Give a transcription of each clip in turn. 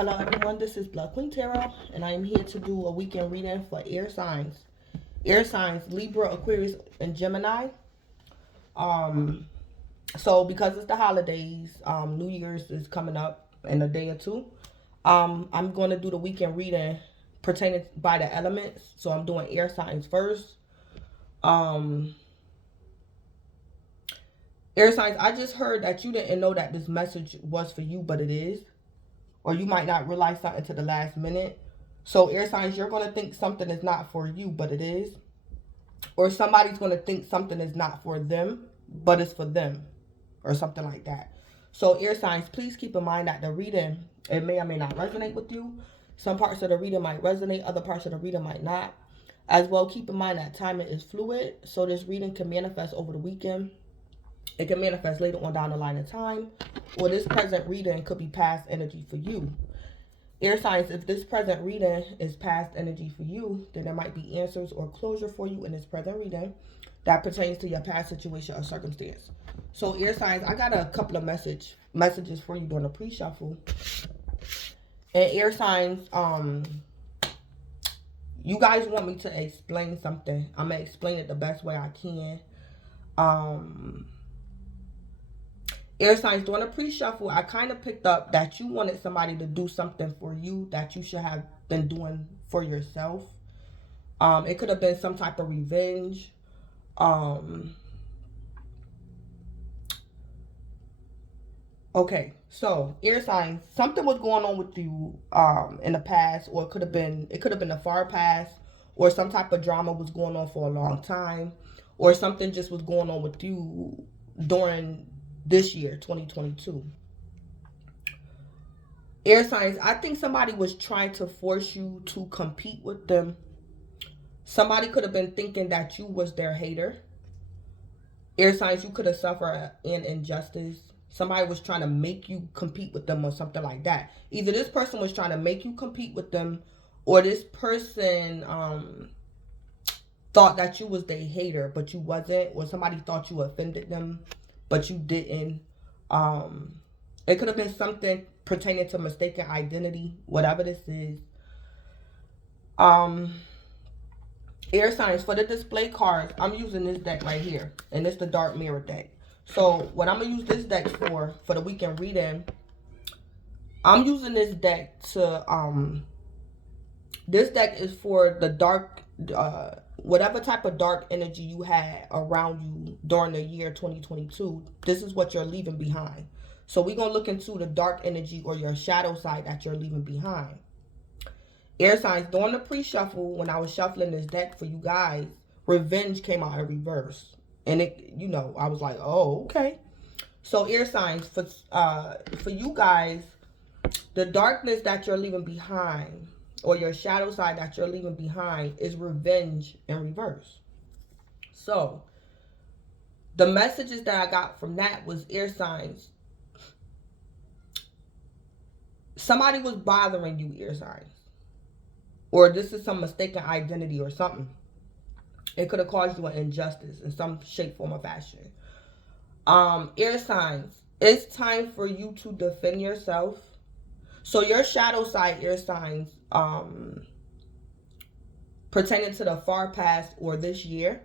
Hello everyone, this is Blood Queen Tarot, and I am here to do a weekend reading for air signs. Air signs, Libra, Aquarius, and Gemini. So because it's the holidays, New Year's is coming up in a day or two. I'm going to do the weekend reading pertaining by the elements. So I'm doing air signs first. Air signs, I just heard that you didn't know that this message was for you, but it is. Or you might not realize something to the last minute. So air signs, you're going to think something is not for you, but it is. Or somebody's going to think something is not for them, but it's for them. Or something like that. So air signs, please keep in mind that the reading, it may or may not resonate with you. Some parts of the reading might resonate, other parts of the reading might not. As well, keep in mind that timing is fluid. So this reading can manifest over the weekend. It can manifest later on down the line in time, or this present reading could be past energy for you. Air signs, if this present reading is past energy for you, then there might be answers or closure for you in this present reading that pertains to your past situation or circumstance. So air signs, I got a couple of messages for you during the pre-shuffle. And air signs, you guys want me to explain something. I'm going to explain it the best way I can. Air signs, during the pre-shuffle, I kind of picked up that you wanted somebody to do something for you that you should have been doing for yourself. It could have been some type of revenge. Okay, so air signs, something was going on with you in the past, or it could have been the far past, or some type of drama was going on for a long time, or something just was going on with you during this year, 2022. Air signs, I think somebody was trying to force you to compete with them. Somebody could have been thinking that you was their hater. Air signs, you could have suffered an injustice. Somebody was trying to make you compete with them or something like that. Either this person was trying to make you compete with them, or this person thought that you was their hater, but you wasn't. Or somebody thought you offended them, but you didn't. It could have been something pertaining to mistaken identity, whatever this is. Air signs, for the display cards, I'm using this deck right here, and it's the Dark Mirror deck. So what I'm going to use this deck for the weekend reading, I'm using this deck to, this deck is for the dark, whatever type of dark energy you had around you during the year 2022, this is what you're leaving behind. So we're going to look into the dark energy or your shadow side that you're leaving behind. Air signs, during the pre-shuffle, when I was shuffling this deck for you guys, revenge came out in reverse. And it, you know, I was like, oh, okay. So air signs, for you guys, the darkness that you're leaving behind, or your shadow side that you're leaving behind, is revenge in reverse. So the messages that I got from that was air signs. Somebody was bothering you, air signs. Or this is some mistaken identity or something. It could have caused you an injustice in some shape, form, or fashion. Air signs, it's time for you to defend yourself. So your shadow side, air signs, pertaining to the far past or this year,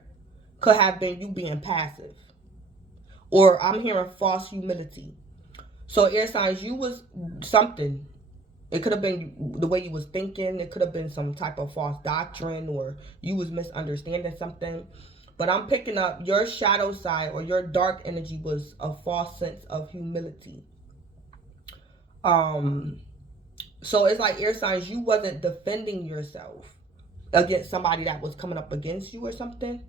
could have been you being passive. Or I'm hearing false humility. So air signs, you was something. It could have been the way you was thinking. It could have been some type of false doctrine, or you was misunderstanding something. But I'm picking up your shadow side or your dark energy was a false sense of humility. So it's like air signs, you wasn't defending yourself against somebody that was coming up against you or something.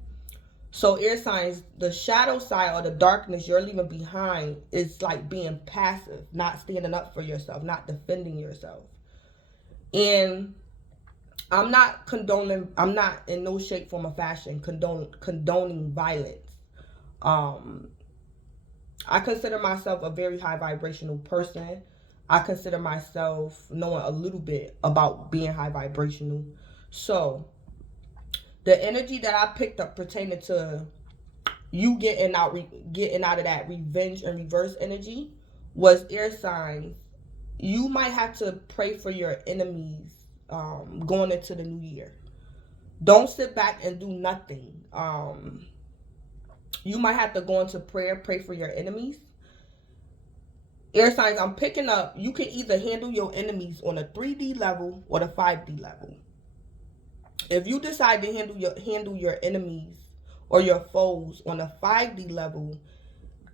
So air signs, the shadow side or the darkness you're leaving behind is like being passive, not standing up for yourself, not defending yourself. And I'm not in no shape, form, or fashion condoning violence. I consider myself a very high vibrational person. I consider myself knowing a little bit about being high vibrational. So the energy that I picked up pertaining to you getting out of that revenge and reverse energy was air signs you might have to pray for your enemies going into the new year. Don't sit back and do nothing. You might have to go into prayer, pray for your enemies. Air signs, I'm picking up, you can either handle your enemies on a 3D level or the 5D level. If you decide to handle your enemies or your foes on a 5D level,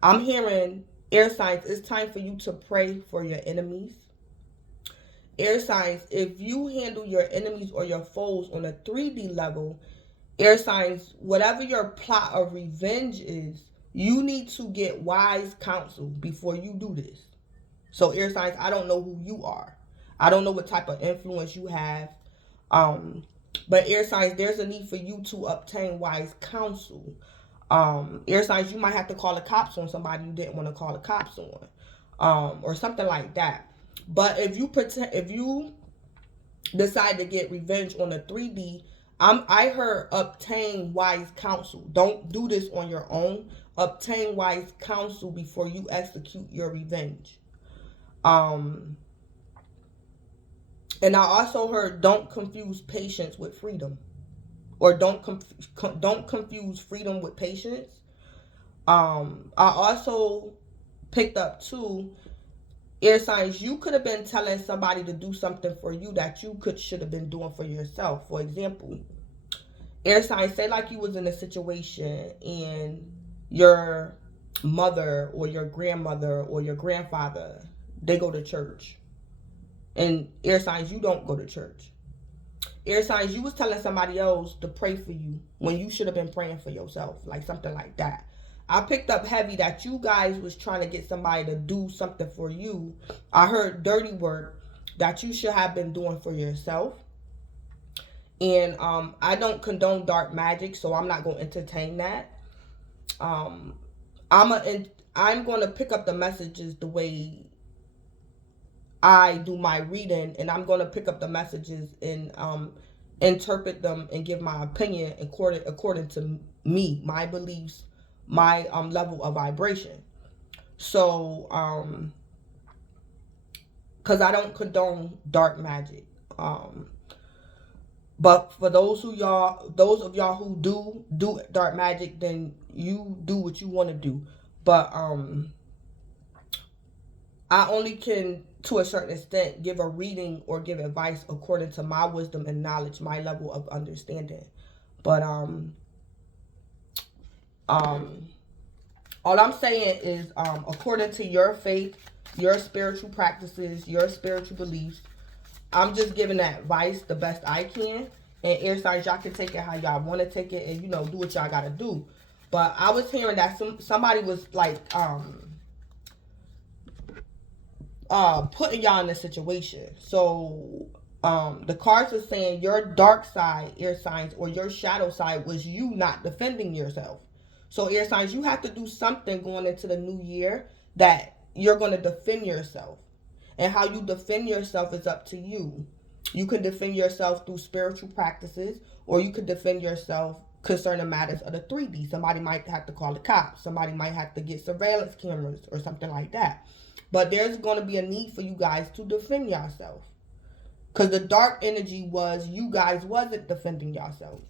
I'm hearing, air signs, it's time for you to pray for your enemies. Air signs, if you handle your enemies or your foes on a 3D level, air signs, whatever your plot of revenge is, you need to get wise counsel before you do this. So air signs, I don't know who you are. I don't know what type of influence you have. But air signs, there's a need for you to obtain wise counsel. Air signs, you might have to call the cops on somebody you didn't want to call the cops on, or something like that. But if you decide to get revenge on a 3D, I heard obtain wise counsel. Don't do this on your own. Obtain wise counsel before you execute your revenge. And I also heard don't confuse patience with freedom, or don't confuse freedom with patience. I also picked up too, air signs, you could have been telling somebody to do something for you that you should have been doing for yourself. For example, air signs, say like you was in a situation and your mother or your grandmother or your grandfather, they go to church. And air signs, you don't go to church. Air signs, you was telling somebody else to pray for you when you should have been praying for yourself, like something like that. I picked up heavy that you guys was trying to get somebody to do something for you. I heard dirty work that you should have been doing for yourself. And I don't condone dark magic, so I'm not going to entertain that. I'm going to pick up the messages the way I do my reading, and I'm going to pick up the messages and interpret them and give my opinion according to me, my beliefs, my level of vibration. So because I don't condone dark magic. But for those of y'all who do dark magic, then you do what you want to do. But I only can, to a certain extent, give a reading or give advice according to my wisdom and knowledge, my level of understanding. But all I'm saying is, according to your faith, your spiritual practices, your spiritual beliefs, I'm just giving that advice the best I can. And air signs, y'all can take it how y'all want to take it, and do what y'all gotta do. But I was hearing that somebody was like putting y'all in a situation. So the cards are saying your dark side, air signs, or your shadow side was you not defending yourself. So air signs, you have to do something going into the new year that you're going to defend yourself. And how you defend yourself is up to you. You can defend yourself through spiritual practices, or you could defend yourself concerning matters of the 3D. Somebody might have to call the cops. Somebody might have to get surveillance cameras or something like that. But there's going to be a need for you guys to defend yourself. Because the dark energy was you guys wasn't defending yourself.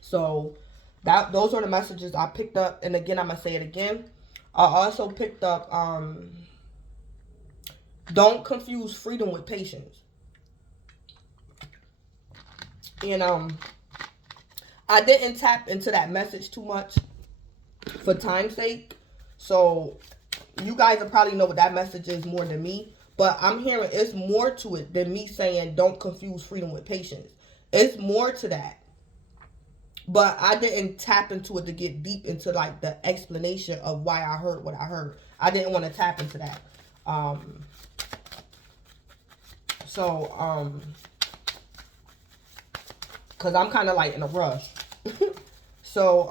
So those are the messages I picked up. And again, I'm going to say it again. I also picked up, don't confuse freedom with patience. And I didn't tap into that message too much for time's sake. So you guys will probably know what that message is more than me. But I'm hearing it's more to it than me saying don't confuse freedom with patience. It's more to that. But I didn't tap into it to get deep into like the explanation of why I heard what I heard. I didn't want to tap into that. Because I'm kind of like in a rush. So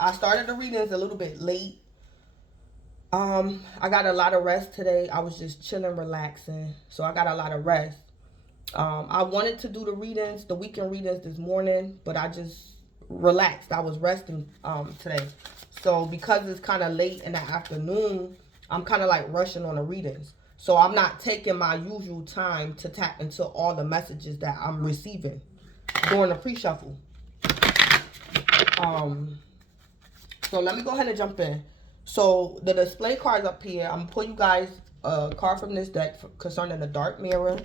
I started the readings a little bit late. I got a lot of rest today. I was just chilling, relaxing. So I got a lot of rest. I wanted to do the readings, the weekend readings this morning, but I just relaxed. I was resting today. So because it's kind of late in the afternoon, I'm kind of like rushing on the readings. So I'm not taking my usual time to tap into all the messages that I'm receiving during the pre-shuffle. So let me go ahead and jump in. So the display cards up here, I'm gonna pull you guys a card from this deck concerning the dark mirror.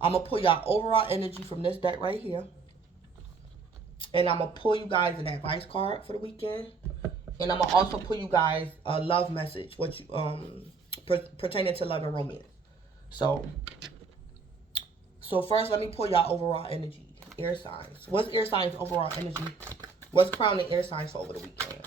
I'm gonna pull y'all overall energy from this deck right here. And I'm gonna pull you guys an advice card for the weekend. And I'm gonna also pull you guys a love message, which pertaining to love and romance. So first, let me pull y'all overall energy. Air signs. What's air signs overall energy? What's crowning air signs for over the weekend?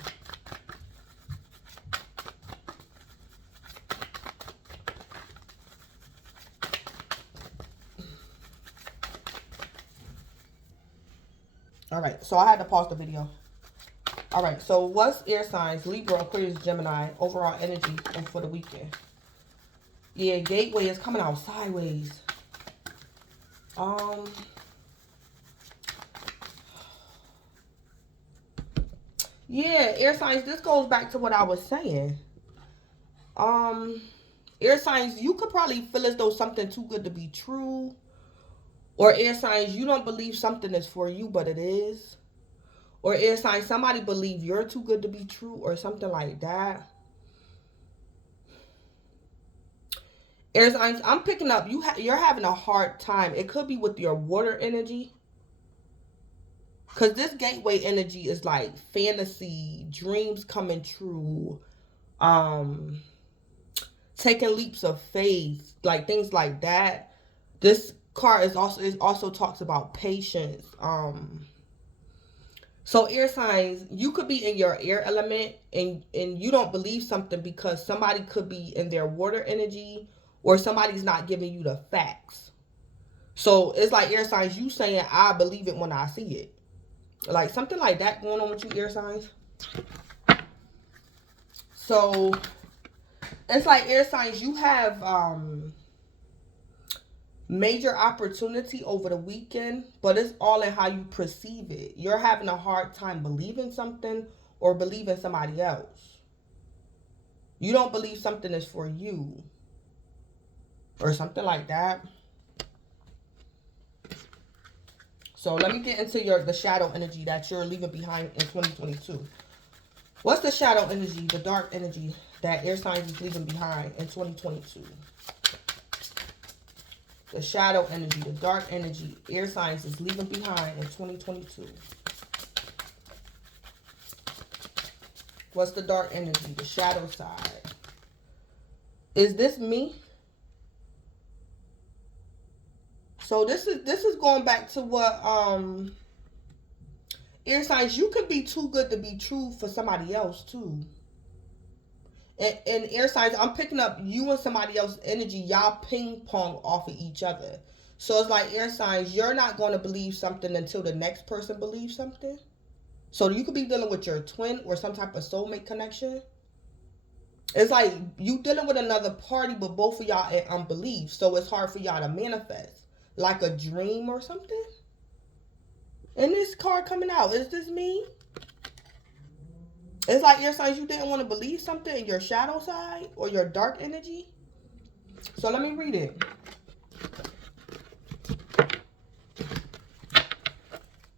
All right, so I had to pause the video. All right, so what's air signs, Libra, Aquarius, Gemini, overall energy and for the weekend? Yeah, gateway is coming out sideways. Yeah, air signs, this goes back to what I was saying. Air signs, you could probably feel as though something too good to be true. Or air signs, you don't believe something is for you, but it is. Or air signs, somebody believe you're too good to be true or something like that. Air signs, I'm picking up, you're having a hard time. It could be with your water energy. Because this gateway energy is like fantasy, dreams coming true, taking leaps of faith, like things like that. This card is also talks about patience. So air signs, you could be in your air element and you don't believe something because somebody could be in their water energy or somebody's not giving you the facts. So it's like air signs, you saying I believe it when I see it. Like something like that going on with you, air signs. So it's like air signs, you have major opportunity over the weekend, but it's all in how you perceive it. You're having a hard time believing something or believing somebody else. You don't believe something is for you or something like that. So let me get into the shadow energy that you're leaving behind in 2022. What's the shadow energy, the dark energy that air signs is leaving behind in 2022? The shadow energy, the dark energy, air signs is leaving behind in 2022. What's the dark energy, the shadow side? Is this me? So this is going back to what air signs, you could be too good to be true for somebody else too. And air signs, I'm picking up you and somebody else's energy. Y'all ping pong off of each other. So it's like air signs, you're not going to believe something until the next person believes something. So you could be dealing with your twin or some type of soulmate connection. It's like you dealing with another party, but both of y'all in unbelief. So it's hard for y'all to manifest. Like a dream or something. And this card coming out, is this me? It's like air signs, you didn't want to believe something in your shadow side or your dark energy. So let me read it.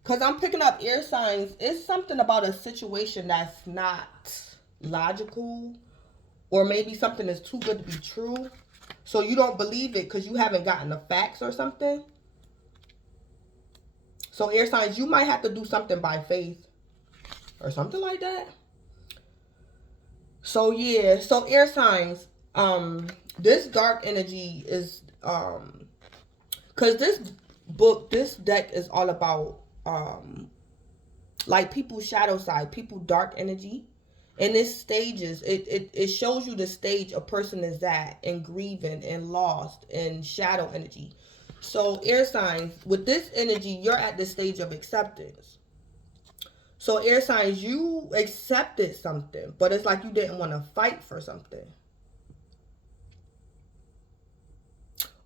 Because I'm picking up air signs. It's something about a situation that's not logical. Or maybe something is too good to be true. So you don't believe it because you haven't gotten the facts or something. So air signs, you might have to do something by faith. Or something like that. So yeah, so air signs, this dark energy is, because this deck is all about, like people's shadow side, people dark energy. And this stages, it shows you the stage a person is at in grieving and lost and shadow energy. So air signs, with this energy, you're at the stage of acceptance. So air signs, you accepted something, but it's like you didn't want to fight for something.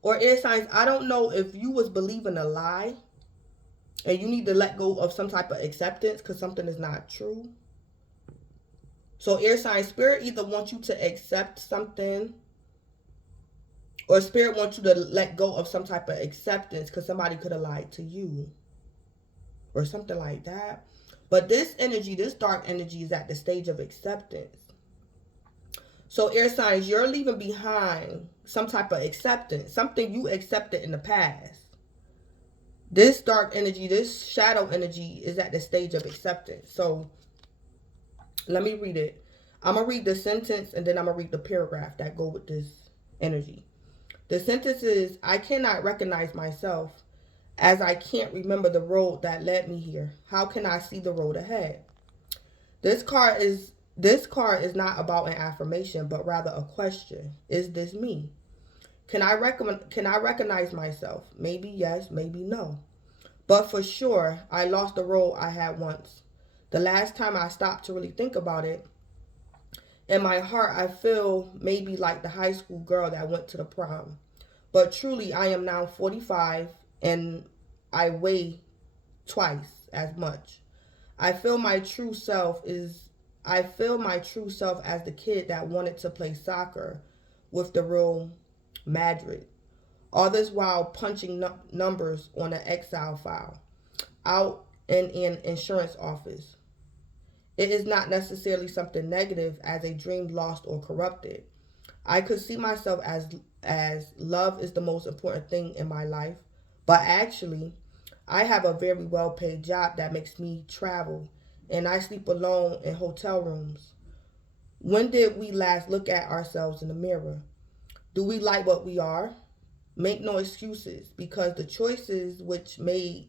Or air signs, I don't know if you was believing a lie and you need to let go of some type of acceptance because something is not true. So air signs, spirit either wants you to accept something Or Spirit wants you to let go of some type of acceptance because somebody could have lied to you. Or something like that. But this energy, this dark energy, is at the stage of acceptance. So air signs, you're leaving behind some type of acceptance. Something you accepted in the past. This dark energy, this shadow energy is at the stage of acceptance. So let me read it. I'm going to read the sentence and then I'm going to read the paragraph that go with this energy. The sentence is, I cannot recognize myself as I can't remember the road that led me here. How can I see the road ahead? This card is not about an affirmation, but rather a question. Is this me? Can I recognize myself? Maybe yes, maybe no. But for sure, I lost the road I had once. The last time I stopped to really think about it, in my heart, I feel maybe like the high school girl that went to the prom. But truly, I am now 45 and I weigh twice as much. I feel my true self as the kid that wanted to play soccer with the Real Madrid. All this while punching numbers on an Excel file out in an insurance office. It is not necessarily something negative as a dream lost or corrupted. I could see myself as love is the most important thing in my life, but actually, I have a very well-paid job that makes me travel, and I sleep alone in hotel rooms. When did we last look at ourselves in the mirror? Do we like what we are? Make no excuses, because the choices which made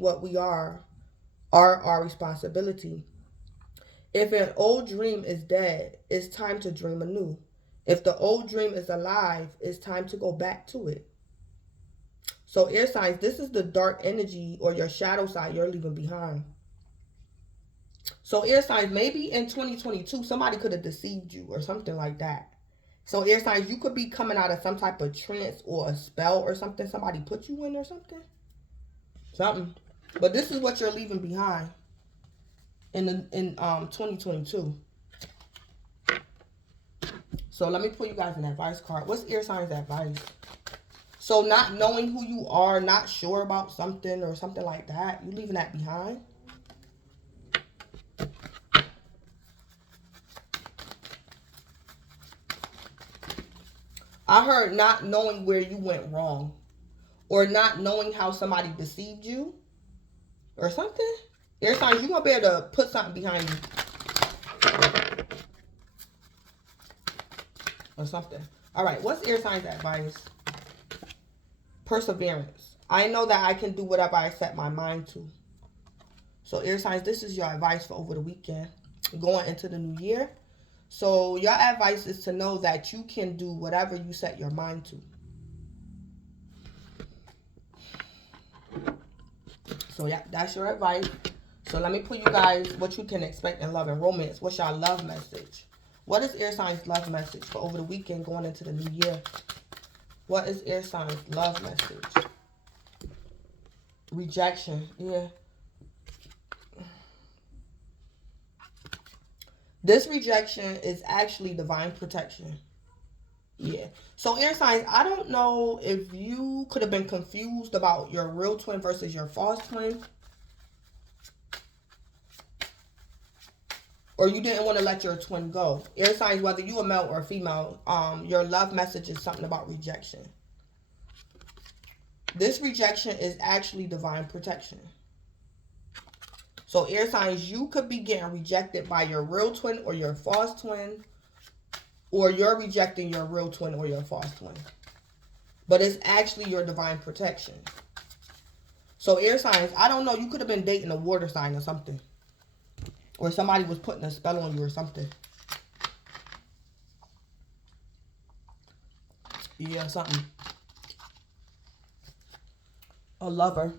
what we are our responsibility. If an old dream is dead, it's time to dream anew. If the old dream is alive, it's time to go back to it. So air signs, this is the dark energy or your shadow side you're leaving behind. So air signs, maybe in 2022, somebody could have deceived you or something like that. So air signs, you could be coming out of some type of trance or a spell or something. Somebody put you in or something. But this is what you're leaving behind in 2022. So let me pull you guys an advice card. What's air signs advice? So not knowing who you are, not sure about something or something like that, you leaving that behind? I heard not knowing where you went wrong. Or not knowing how somebody deceived you. Or something. Air signs, you're going to be able to put something behind you. Or something. Alright, what's air signs advice? Perseverance. I know that I can do whatever I set my mind to. So air signs, this is your advice for over the weekend. Going into the new year. So your advice is to know that you can do whatever you set your mind to. So yeah, that's your advice. So let me pull you guys what you can expect in love and romance. What's your love message? What is air signs' love message for over the weekend going into the new year? What is air signs' love message? Rejection. Yeah. This rejection is actually divine protection. Yeah. So air signs, I don't know if you could have been confused about your real twin versus your false twin. Or you didn't want to let your twin go. Air signs, whether you a male or a female, your love message is something about rejection. This rejection is actually divine protection. So air signs, you could be getting rejected by your real twin or your false twin. Or you're rejecting your real twin or your false twin. But it's actually your divine protection. So air signs, I don't know, you could have been dating a water sign or something. Or somebody was putting a spell on you or something. Yeah, something. A lover.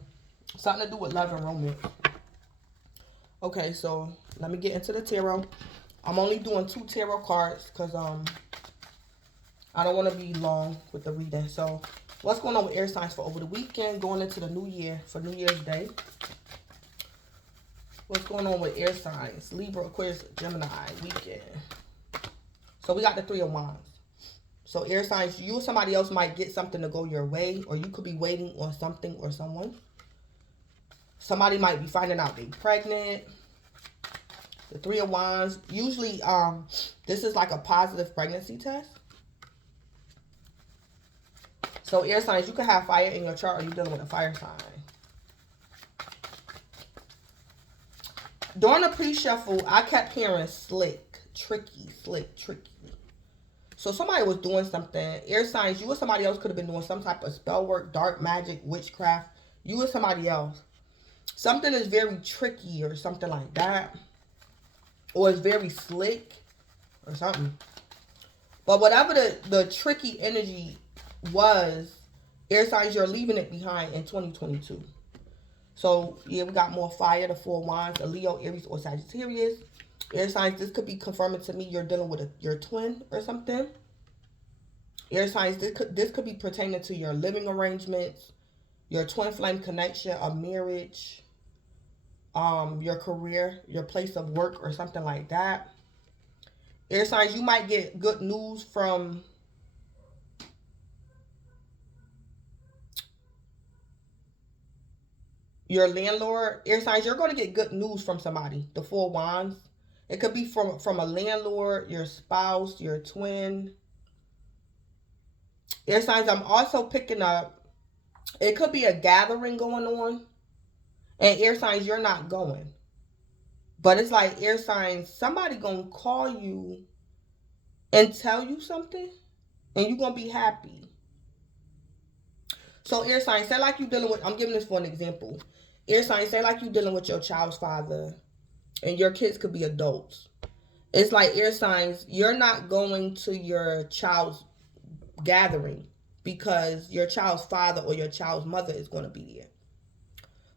Something to do with love and romance. Okay, so let me get into the tarot. I'm only doing 2 tarot cards because I don't want to be long with the reading. So what's going on with air signs for over the weekend, going into the new year, for New Year's Day? What's going on with air signs? Libra, Aquarius, Gemini, weekend. So we got the 3 of Wands. So air signs, you or somebody else might get something to go your way, or you could be waiting on something or someone. Somebody might be finding out they're pregnant. The Three of Wands. Usually, this is like a positive pregnancy test. So air signs, you can have fire in your chart, or you're dealing with a fire sign. During the pre-shuffle, I kept hearing slick, tricky, slick, tricky. So somebody was doing something. Air signs, you or somebody else could have been doing some type of spell work, dark magic, witchcraft. You or somebody else. Something is very tricky or something like that. Or it's very slick or something. But whatever the tricky energy was, air signs, you're leaving it behind in 2022. So, yeah, we got more fire, the Four of Wands, a Leo, Aries, or Sagittarius. Air signs, this could be confirming to me you're dealing with your twin or something. Air signs, this could be pertaining to your living arrangements, your twin flame connection, a marriage, your career, your place of work, or something like that. Air signs, you might get good news from your landlord. Air signs, you're going to get good news from somebody. The Four of Wands. It could be from a landlord, your spouse, your twin. Air signs, I'm also picking up, it could be a gathering going on. And air signs, you're not going. But it's like air signs, somebody going to call you and tell you something. And you're going to be happy. So air signs, say like you're dealing with, I'm giving this for an example. Air signs, say like you're dealing with your child's father. And your kids could be adults. It's like air signs, you're not going to your child's gathering because your child's father or your child's mother is going to be there.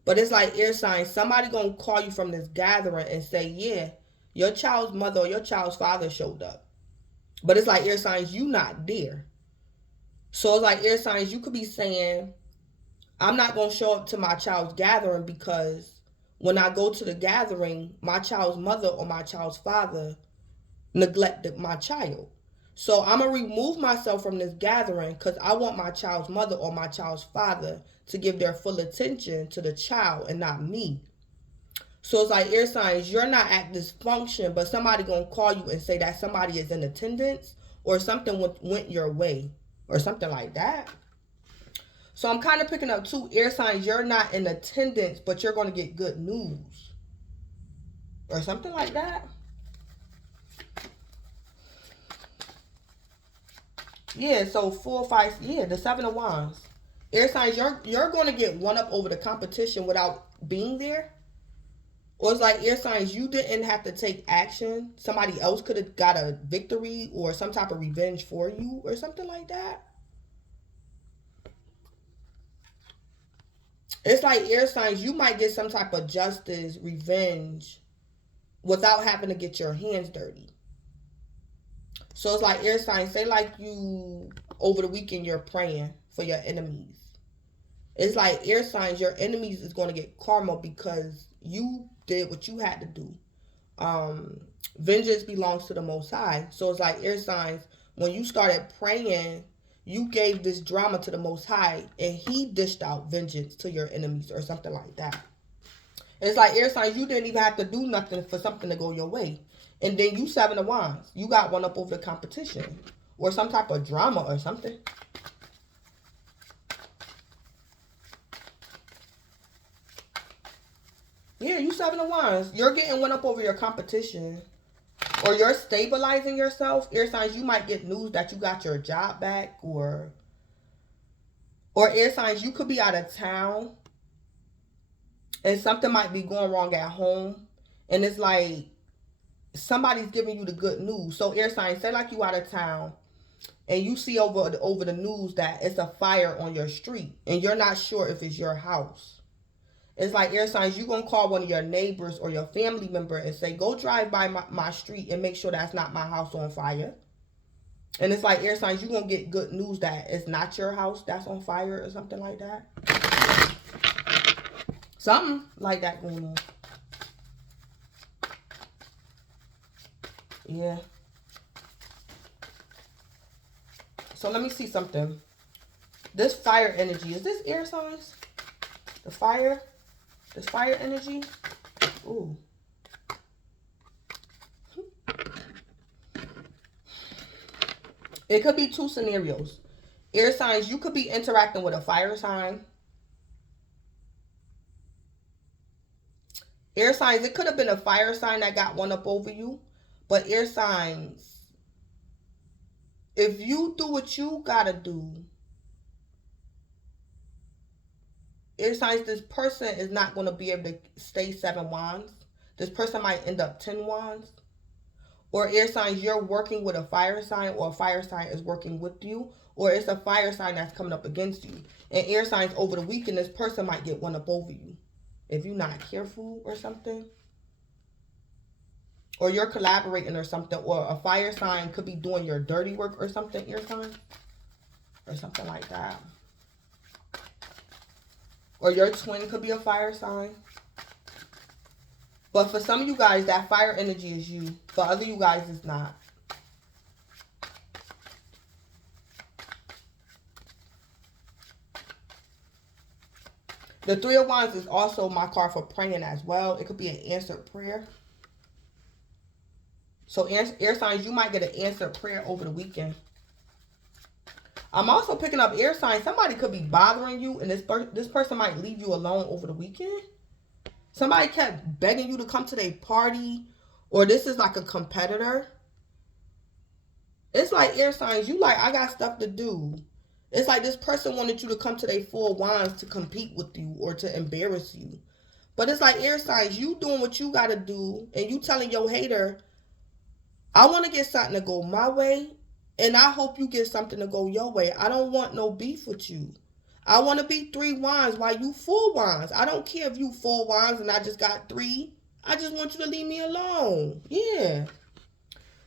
But it's like air signs, somebody going to call you from this gathering and say, yeah, your child's mother or your child's father showed up. But it's like air signs, you not there. So it's like air signs, you could be saying, I'm not going to show up to my child's gathering because when I go to the gathering, my child's mother or my child's father neglected my child. So I'm going to remove myself from this gathering because I want my child's mother or my child's father to give their full attention to the child and not me. So it's like air signs, you're not at this function, but somebody going to call you and say that somebody is in attendance or something went your way or something like that. So I'm kind of picking up two air signs, you're not in attendance, but you're going to get good news or something like that. Yeah, so 4, 5, yeah, the Seven of Wands. Air signs, you're going to get one up over the competition without being there. Or it's like air signs, you didn't have to take action. Somebody else could have got a victory or some type of revenge for you or something like that. It's like air signs, you might get some type of justice, revenge without having to get your hands dirty. So it's like air signs, say like you, over the weekend, you're praying for your enemies. It's like air signs, your enemies is going to get karma because you did what you had to do. Vengeance belongs to the Most High. So it's like air signs, when you started praying, you gave this drama to the Most High and he dished out vengeance to your enemies or something like that. It's like air signs, you didn't even have to do nothing for something to go your way. And then you Seven of Wands, you got one up over the competition or some type of drama or something. Yeah, you Seven of Wands. You're getting one up over your competition. Or you're stabilizing yourself. Air signs, you might get news that you got your job back. Or air signs, you could be out of town. And something might be going wrong at home. And it's like somebody's giving you the good news. So air signs, say like you out of town. And you see over the news that it's a fire on your street. And you're not sure if it's your house. It's like air signs, you're going to call one of your neighbors or your family member and say, go drive by my street and make sure that's not my house on fire. And it's like air signs, you're going to get good news that it's not your house that's on fire or something like that. Something like that going on. Yeah. So let me see something. This fire energy, is this air signs? The fire? This fire energy? Ooh. It could be two scenarios. Air signs, you could be interacting with a fire sign. Air signs, it could have been a fire sign that got one up over you. But air signs, if you do what you gotta do, air signs, this person is not going to be able to stay 7 wands. This person might end up 10 wands. Or air signs, you're working with a fire sign, or a fire sign is working with you, or it's a fire sign that's coming up against you. And air signs, over the weekend, this person might get one up over you if you're not careful or something. Or you're collaborating or something, or a fire sign could be doing your dirty work or something, air sign, or something like that. Or your twin could be a fire sign. But for some of you guys, that fire energy is you. For other you guys, it's not. The Three of Wands is also my card for praying as well. It could be an answered prayer. So air signs, you might get an answered prayer over the weekend. I'm also picking up air signs. Somebody could be bothering you, and this person might leave you alone over the weekend. Somebody kept begging you to come to their party, or this is like a competitor. It's like air signs, you like, I got stuff to do. It's like this person wanted you to come to their 4 wands to compete with you or to embarrass you. But it's like air signs, you doing what you got to do, and you telling your hater, I want to get something to go my way, and I hope you get something to go your way. I don't want no beef with you. I want to be 3 wands while you 4 wands. I don't care if you 4 wands and I just got 3. I just want you to leave me alone. Yeah.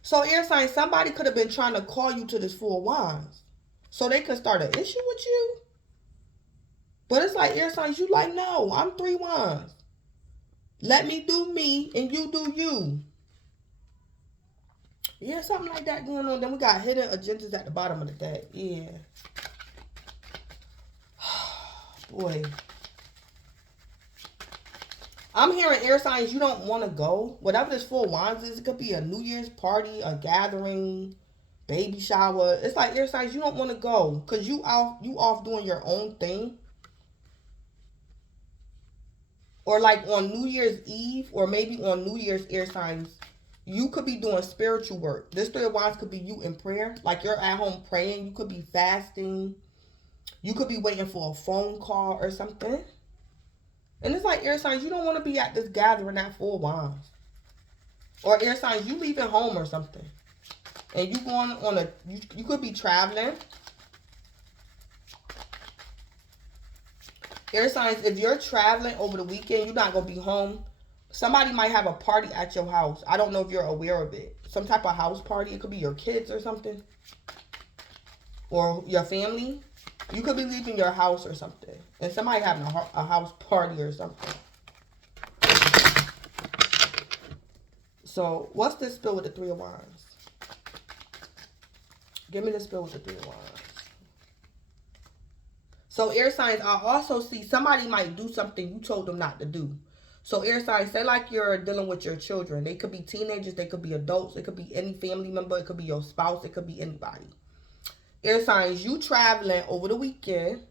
So air sign, somebody could have been trying to call you to this 4 wands so they could start an issue with you. But it's like air signs, you like, no, I'm 3 wands. Let me do me and you do you. Yeah, something like that going on. Then we got hidden agendas at the bottom of the deck. Yeah. Boy. I'm hearing air signs, you don't want to go. Whatever this 4 wands is, it could be a New Year's party, a gathering, baby shower. It's like air signs, you don't want to go because you off doing your own thing. Or like on New Year's Eve, or maybe on New Year's, air signs, you could be doing spiritual work. This 3 of wands could be you in prayer. Like you're at home praying. You could be fasting. You could be waiting for a phone call or something. And it's like air signs, you don't want to be at this gathering at 4 wands. Or air signs, you leaving home or something. And you going on you could be traveling. Air signs, if you're traveling over the weekend, you're not going to be home. Somebody might have a party at your house. I don't know if you're aware of it. Some type of house party. It could be your kids or something. Or your family. You could be leaving your house or something. And somebody having a house party or something. So, what's this spill with the 3 of wands? Give me the spill with the 3 of wands. So, air signs, I also see somebody might do something you told them not to do. So, air signs, say like you're dealing with your children. They could be teenagers. They could be adults. It could be any family member. It could be your spouse. It could be anybody. Air signs, you traveling over the weekend.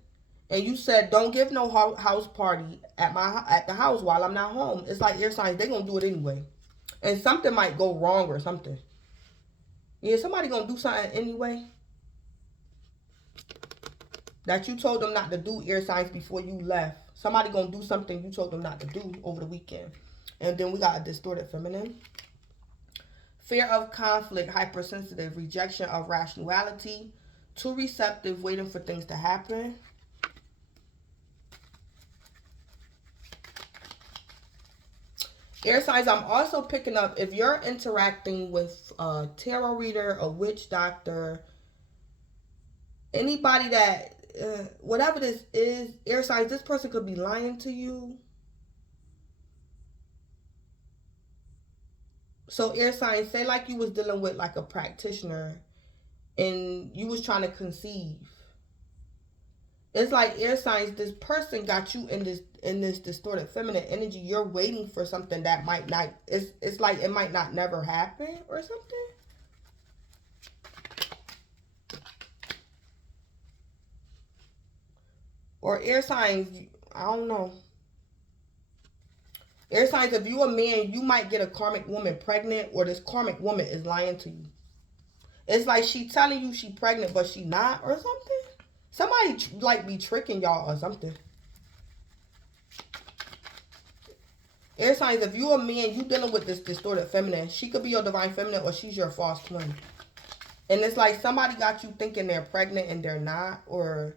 And you said, don't give no house party at the house while I'm not home. It's like air signs, they're going to do it anyway. And something might go wrong or something. Yeah, somebody going to do something anyway that you told them not to do, air signs, before you left. Somebody going to do something you told them not to do over the weekend. And then we got a distorted feminine. Fear of conflict, hypersensitive, rejection of rationality, too receptive, waiting for things to happen. Air signs, I'm also picking up, if you're interacting with a tarot reader, a witch doctor, anybody that, whatever this is, air signs, this person could be lying to you. So air signs, say like you was dealing with like a practitioner and you was trying to conceive. It's like air signs, this person got you in this distorted feminine energy. You're waiting for something that might not, it's like it might not never happen or something. Or air signs, I don't know. Air signs, if you a man, you might get a karmic woman pregnant, or this karmic woman is lying to you. It's like she telling you she pregnant, but she not or something. Somebody like be tricking y'all or something. Air signs, if you a man, you dealing with this distorted feminine. She could be your divine feminine, or she's your false twin. And it's like somebody got you thinking they're pregnant and they're not, or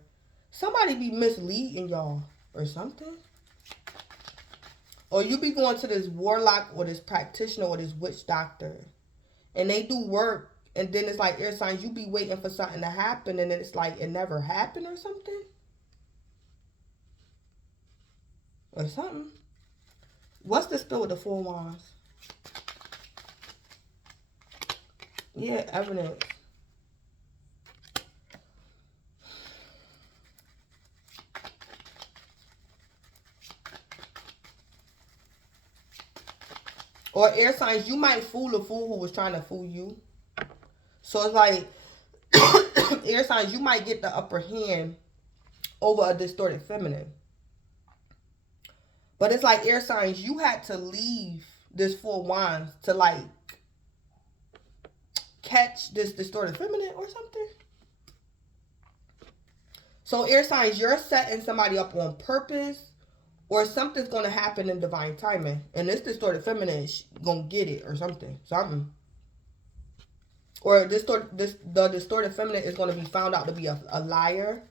somebody be misleading y'all or something. Or you be going to this warlock or this practitioner or this witch doctor, and they do work, and then it's like air signs, you be waiting for something to happen, and then it's like it never happened or something. Or something. What's the spell with the 4 wands? Yeah, evidence. Or air signs, you might fool a fool who was trying to fool you. So it's like, air signs, you might get the upper hand over a distorted feminine. But it's like air signs, you had to leave this 4 wands to like catch this distorted feminine or something. So air signs, you're setting somebody up on purpose, or something's going to happen in divine timing. And this distorted feminine is going to get it or something. Or the distorted feminine is going to be found out to be a liar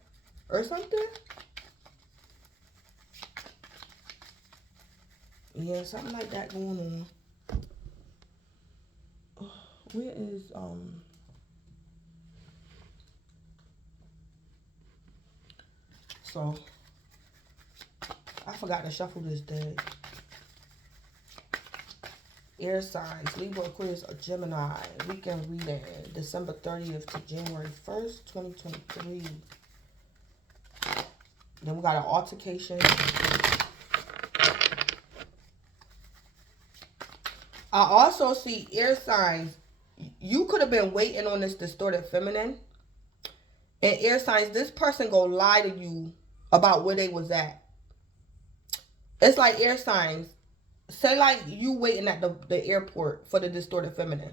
or something. Yeah, something like that going on. Where is, so, I forgot to shuffle this deck. Air signs, Libra, Aquarius, or Gemini. Weekend reading, December 30th to January 1st, 2023. Then we got an altercation. I also see air signs. You could have been waiting on this distorted feminine. And air signs, this person gonna lie to you about where they was at. It's like air signs. Say like you waiting at the airport for the distorted feminine.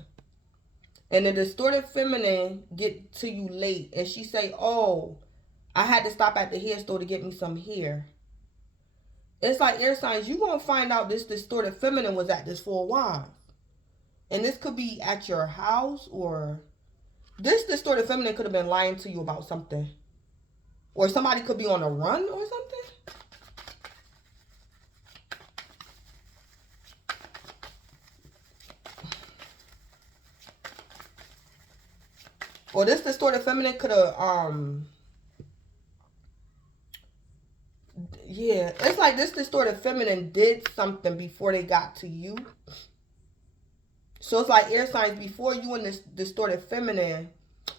And the distorted feminine get to you late. And she say, oh, I had to stop at the hair store to get me some hair. It's like air signs, you going to find out this distorted feminine was at this 4 wands. And this could be at your house, or this distorted feminine could have been lying to you about something. Or somebody could be on a run or something. Or this distorted feminine could have, yeah, it's like this distorted feminine did something before they got to you. So it's like air signs, before you and this distorted feminine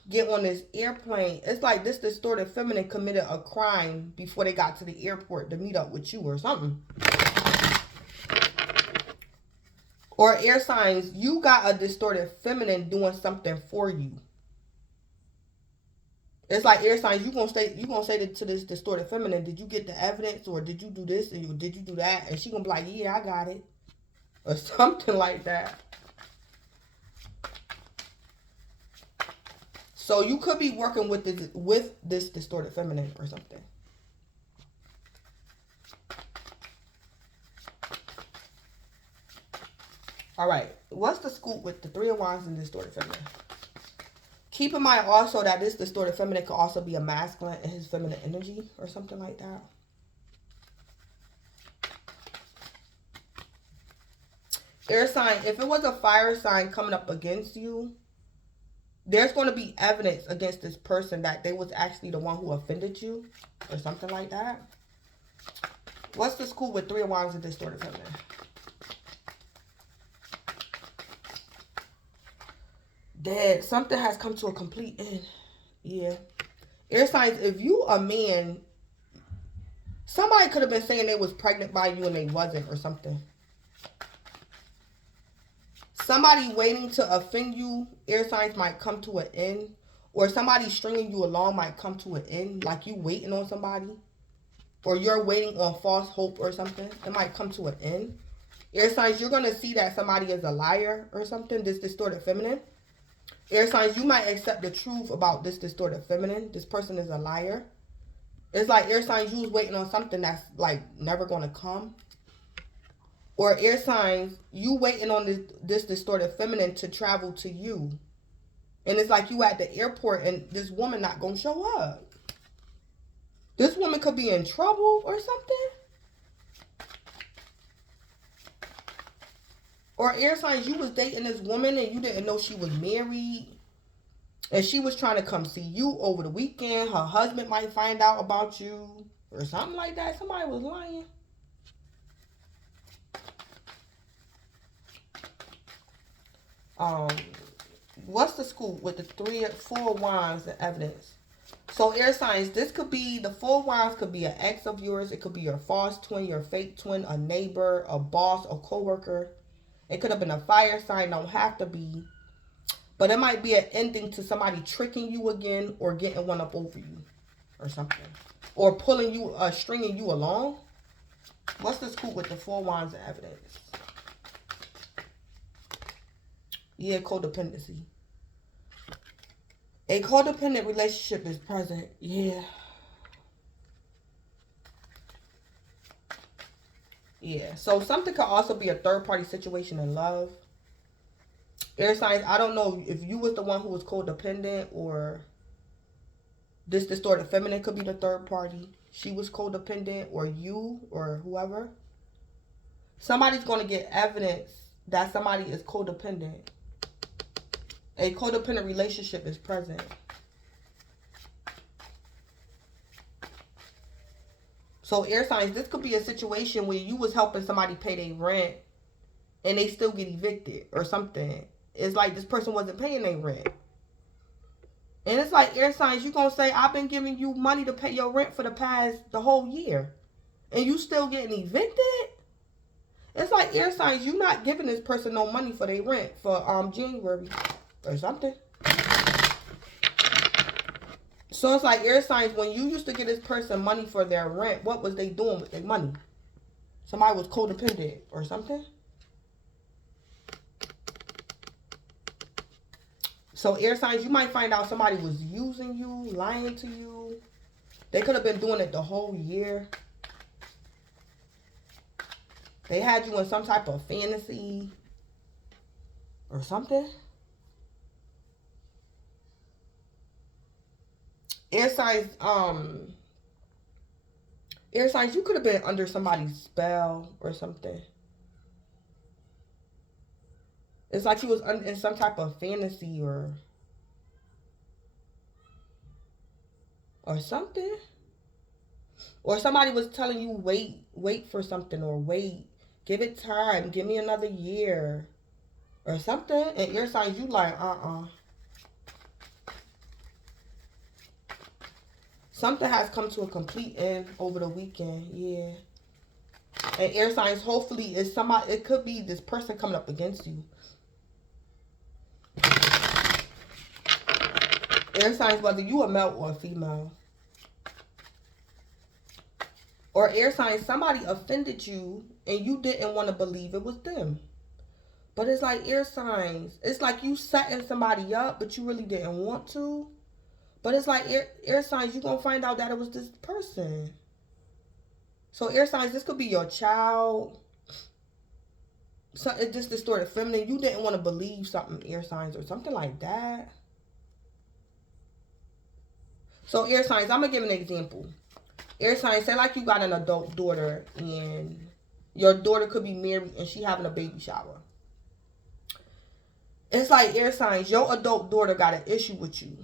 get on this airplane, it's like this distorted feminine committed a crime before they got to the airport to meet up with you or something. Or air signs, you got a distorted feminine doing something for you. It's like air signs, you gonna say to this distorted feminine, did you get the evidence, or did you do this, and did you do that? And she gonna be like, yeah, I got it, or something like that. So you could be working with this distorted feminine or something. All right, what's the scoop with the 3 of wands and distorted feminine? Keep in mind also that this distorted feminine could also be a masculine in his feminine energy or something like that. Air sign, if it was a fire sign coming up against you, there's going to be evidence against this person that they was actually the one who offended you or something like that. What's the scoop with 3 of wands and distorted feminine? Dead. Something has come to a complete end. Yeah. Air signs, if you a man, somebody could have been saying they was pregnant by you and they wasn't or something. Somebody waiting to offend you, air signs, might come to an end. Or somebody stringing you along might come to an end. Like you waiting on somebody. Or you're waiting on false hope or something. It might come to an end. Air signs, you're going to see that somebody is a liar or something. This distorted feminine. Air signs, you might accept the truth about this distorted feminine. This person is a liar. It's like air signs, you was waiting on something that's like never going to come. Or air signs, you waiting on this distorted feminine to travel to you. And it's like you at the airport and this woman not going to show up. This woman could be in trouble or something. Or air signs, you was dating this woman and you didn't know she was married. And she was trying to come see you over the weekend. Her husband might find out about you. Or something like that. Somebody was lying. What's the scoop with the 4 wands and evidence? So air signs, this could be, the 4 wands could be an ex of yours. It could be your false twin, your fake twin, a neighbor, a boss, a co-worker. It could have been a fire sign, don't have to be. But it might be an ending to somebody tricking you again or getting one up over you or something. Or pulling you, stringing you along. What's the scoop with the 4 wands and evidence? Yeah, codependency. A codependent relationship is present. Yeah. Yeah. So something could also be a third-party situation in love. Air signs, I don't know if you was the one who was codependent or this distorted feminine could be the third party. She was codependent or you or whoever. Somebody's going to get evidence that somebody is codependent. A codependent relationship is present. So air signs, this could be a situation where you was helping somebody pay their rent and they still get evicted or something. It's like this person wasn't paying their rent. And it's like air signs, you going to say, I've been giving you money to pay your rent for the whole year. And you still getting evicted? It's like air signs, you not giving this person no money for their rent for January or something. So it's like air signs, when you used to give this person money for their rent, what was they doing with their money? Somebody was codependent or something. So air signs, you might find out somebody was using you, lying to you. They could have been doing it the whole year. They had you in some type of fantasy or something. Air signs, you could have been under somebody's spell or something. It's like you was in some type of fantasy or something. Or somebody was telling you, wait for something, or wait, give it time, give me another year or something. And air signs, you like, Something has come to a complete end over the weekend, yeah. And air signs, hopefully, it's somebody. It could be this person coming up against you. Air signs, whether you a male or a female. Or air signs, somebody offended you and you didn't want to believe it was them. But it's like air signs. It's like you setting somebody up, but you really didn't want to. But it's like air signs, you're going to find out that it was this person. So air signs, this could be your child. So it just distorted feminine. You didn't want to believe something, air signs, or something like that. So air signs, I'm going to give an example. Air signs, say like you got an adult daughter and your daughter could be married and she having a baby shower. It's like air signs, your adult daughter got an issue with you.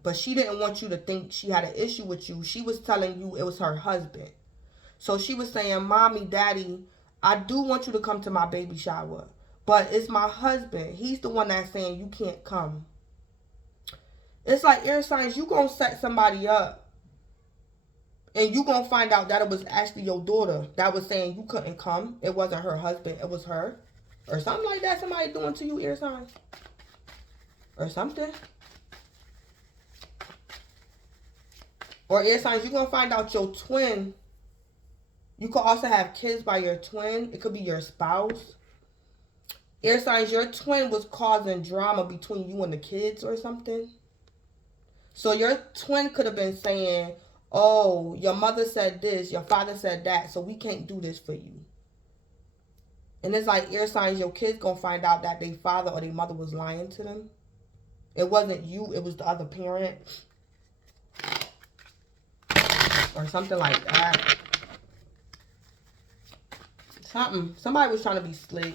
But she didn't want you to think she had an issue with you. She was telling you it was her husband. So she was saying, Mommy, Daddy, I do want you to come to my baby shower. But it's my husband. He's the one that's saying you can't come. It's like air signs, you gonna set somebody up. And you gonna find out that it was actually your daughter that was saying you couldn't come. It wasn't her husband, it was her. Or something like that somebody doing to you, air signs. Or something. Or air signs, you're gonna find out your twin. You could also have kids by your twin. It could be your spouse. Air signs, your twin was causing drama between you and the kids or something. So your twin could have been saying, oh, your mother said this, your father said that, so we can't do this for you. And it's like air signs, your kids gonna find out that their father or their mother was lying to them. It wasn't you, it was the other parent. Or something like that. Somebody was trying to be slick.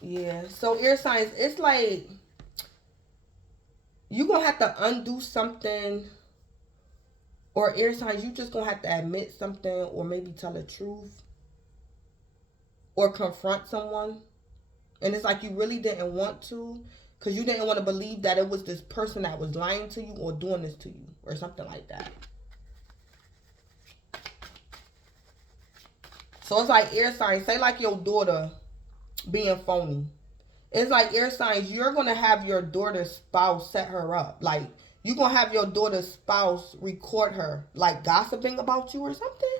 Yeah, so air signs, it's like you gonna have to undo something. Or air signs, you just gonna have to admit something, or maybe tell the truth, or confront someone. And it's like you really didn't want to, because you didn't want to believe that it was this person that was lying to you or doing this to you, or something like that. So it's like air signs, say like your daughter being phony. It's like air signs, you're going to have your daughter's spouse set her up. Like, you're going to have your daughter's spouse record her, like gossiping about you or something.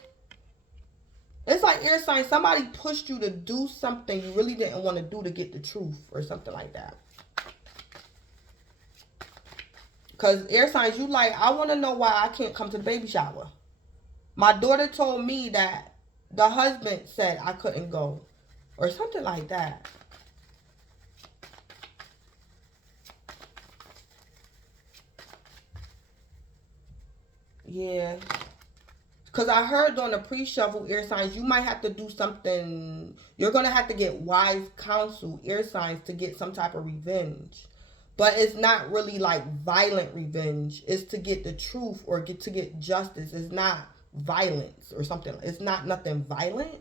It's like air signs, somebody pushed you to do something you really didn't want to do to get the truth or something like that. Because air signs, you like, I want to know why I can't come to the baby shower. My daughter told me that the husband said I couldn't go. Or something like that. Yeah. Because I heard during the pre-shuffle, air signs, you might have to do something. You're going to have to get wise counsel, air signs, to get some type of revenge. But it's not really like violent revenge. It's to get the truth or to get justice. It's not violence or something. It's not nothing violent.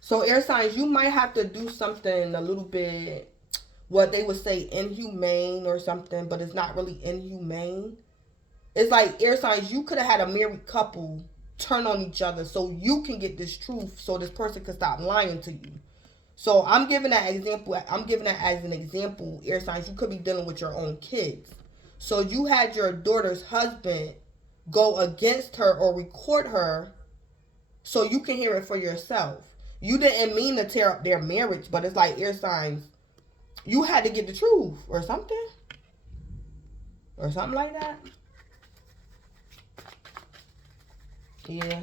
So air signs, you might have to do something a little bit, what they would say, inhumane or something, but it's not really inhumane. It's like air signs, you could have had a married couple turn on each other so you can get this truth, so this person can stop lying to you. So I'm giving that example. I'm giving that as an example, air signs. You could be dealing with your own kids. So you had your daughter's husband go against her or record her so you can hear it for yourself. You didn't mean to tear up their marriage, but it's like air signs, you had to get the truth or something. Or something like that. Yeah.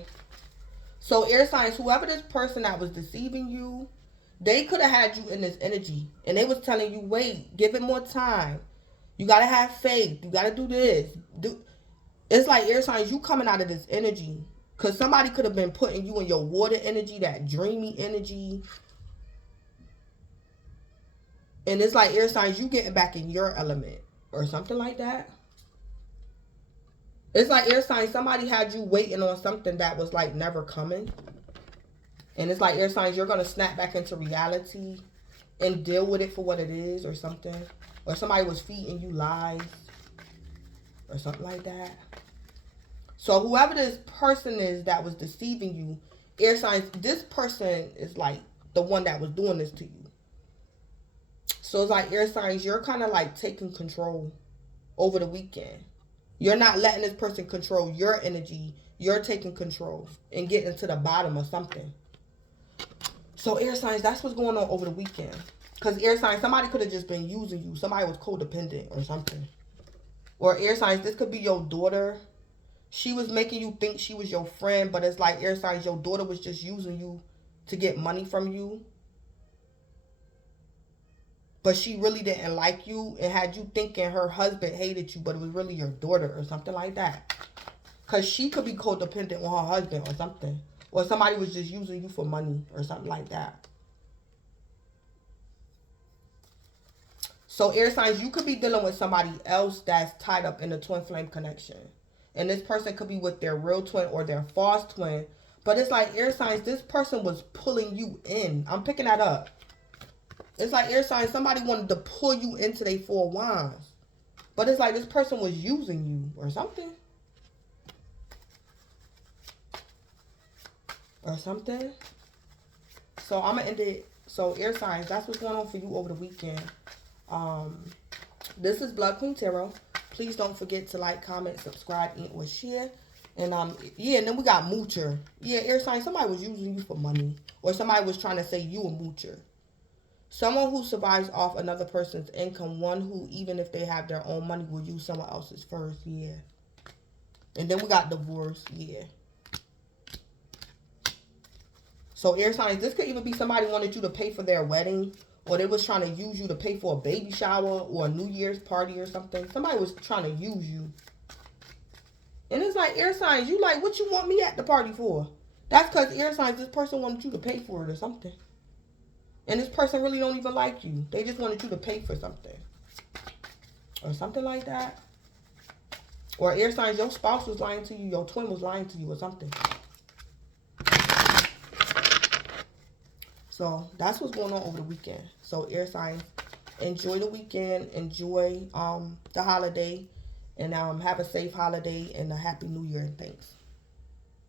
So air signs, whoever this person that was deceiving you, they could have had you in this energy. And they was telling you, wait, give it more time. You got to have faith. You got to do this. It's like air signs, you coming out of this energy. Because somebody could have been putting you in your water energy, that dreamy energy. And it's like air signs, you getting back in your element. Or something like that. It's like air signs, somebody had you waiting on something that was like never coming. And it's like air signs, you're going to snap back into reality and deal with it for what it is or something. Or somebody was feeding you lies. Or something like that. So whoever this person is that was deceiving you, air signs, this person is like the one that was doing this to you. So it's like air signs, you're kind of like taking control over the weekend. You're not letting this person control your energy. You're taking control and getting to the bottom of something. So air signs, that's what's going on over the weekend. Because air signs, somebody could have just been using you. Somebody was codependent or something. Or air signs, this could be your daughter. She was making you think she was your friend, but it's like air signs, your daughter was just using you to get money from you. But she really didn't like you and had you thinking her husband hated you, but it was really your daughter or something like that. Because she could be codependent on her husband or something. Or somebody was just using you for money or something like that. So air signs, you could be dealing with somebody else that's tied up in a twin flame connection. And this person could be with their real twin or their false twin. But it's like air signs, this person was pulling you in. I'm picking that up. It's like air signs, somebody wanted to pull you into their 4 wands. But it's like this person was using you or something. Or something. So I'm going to end it. So air signs, that's what's going on for you over the weekend. This is Blood Queen Tarot. Please don't forget to like, comment, subscribe, and or share. And yeah, and then we got moocher. Yeah, air sign, somebody was using you for money. Or somebody was trying to say you a moocher. Someone who survives off another person's income. One who, even if they have their own money, will use someone else's first. Yeah. And then we got divorce. Yeah. So air signs, this could even be somebody wanted you to pay for their wedding. Or they was trying to use you to pay for a baby shower or a New Year's party or something. Somebody was trying to use you. And it's like, air signs, you like, what you want me at the party for? That's because air signs, this person wanted you to pay for it or something. And this person really don't even like you. They just wanted you to pay for something. Or something like that. Or air signs, your spouse was lying to you. Your twin was lying to you or something. So that's what's going on over the weekend. So air signs, enjoy the weekend. Enjoy the holiday. And have a safe holiday and a happy new year. Thanks.